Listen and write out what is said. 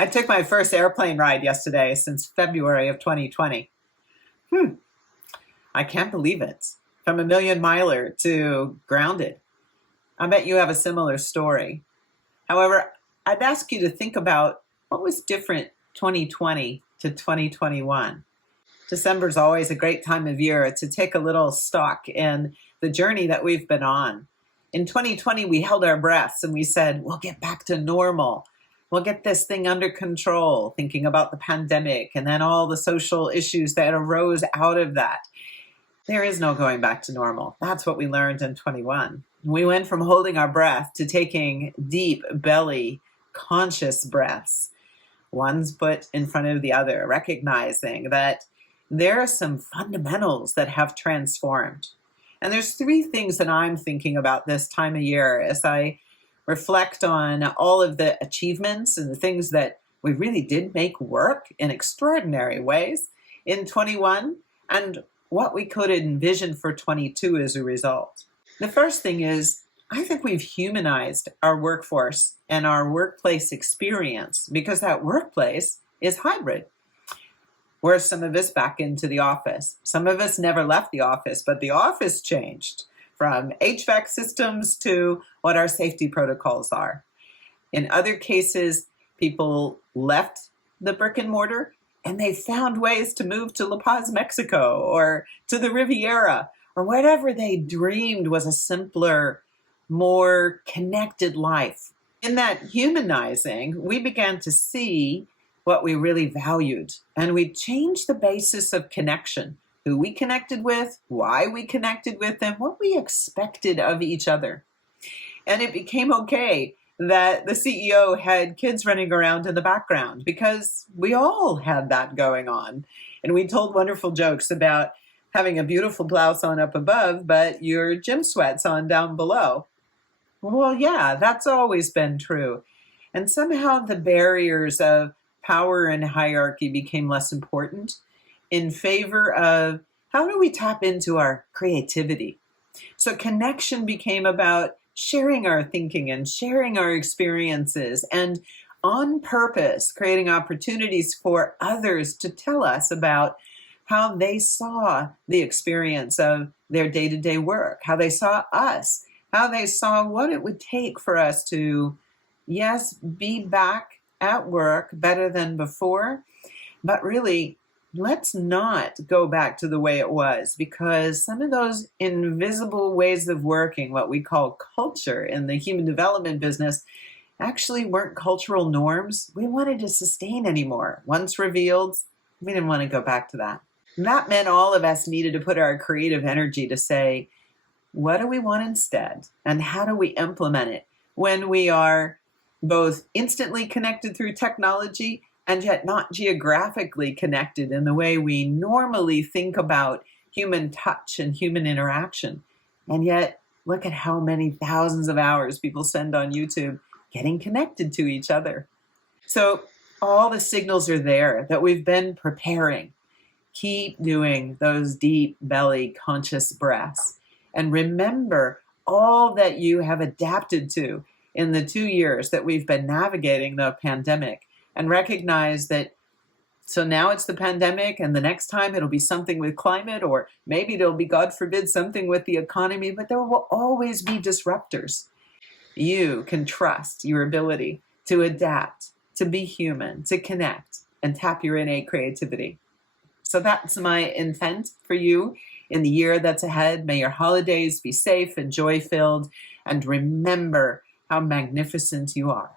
I took my first airplane ride yesterday since February of 2020. I can't believe it. From a million miler to grounded. I bet you have a similar story. However, I'd ask you to think about what was different 2020 to 2021. December is always a great time of year to take a little stock in the journey that we've been on. In 2020, we held our breaths and we said, we'll get back to normal. We'll get this thing under control, thinking about the pandemic and then all the social issues that arose out of that. There is no going back to normal. That's what we learned in 21. We went from holding our breath to taking deep belly, conscious breaths. One's put in front of the other, recognizing that there are some fundamentals that have transformed. And there's three things that I'm thinking about this time of year as I reflect on all of the achievements and the things that we really did make work in extraordinary ways in 21 and what we could envision for 22 as a result. The first thing is, I think we've humanized our workforce and our workplace experience because that workplace is hybrid. Where some of us back into the office. Some of us never left the office, but the office changed from HVAC systems to what our safety protocols are. In other cases, people left the brick and mortar and they found ways to move to La Paz, Mexico, or to the Riviera, or whatever they dreamed was a simpler, more connected life. In that humanizing, we began to see what we really valued, and we changed the basis of connection, who we connected with, why we connected with them, what we expected of each other. And it became okay that the CEO had kids running around in the background because we all had that going on. And we told wonderful jokes about having a beautiful blouse on up above, but your gym sweats on down below. Well, yeah, that's always been true. And somehow the barriers of power and hierarchy became less important in favor of how do we tap into our creativity? So connection became about sharing our thinking and sharing our experiences and on purpose creating opportunities for others to tell us about how they saw the experience of their day-to-day work, how they saw us, how they saw what it would take for us to, yes, be back at work better than before, but really, let's not go back to the way it was because some of those invisible ways of working, what we call culture in the human development business, actually weren't cultural norms we wanted to sustain anymore. Once revealed, we didn't want to go back to that. And that meant all of us needed to put our creative energy to say, what do we want instead? And how do we implement it when we are both instantly connected through technology and yet not geographically connected in the way we normally think about human touch and human interaction. And yet, look at how many thousands of hours people spend on YouTube getting connected to each other. So all the signals are there that we've been preparing. Keep doing those deep belly conscious breaths. And remember all that you have adapted to in the 2 years that we've been navigating the pandemic. And recognize that, so now it's the pandemic and the next time it'll be something with climate, or maybe it'll be, God forbid, something with the economy, but there will always be disruptors. You can trust your ability to adapt, to be human, to connect, and tap your innate creativity. So that's my intent for you in the year that's ahead. May your holidays be safe and joy-filled, and remember how magnificent you are.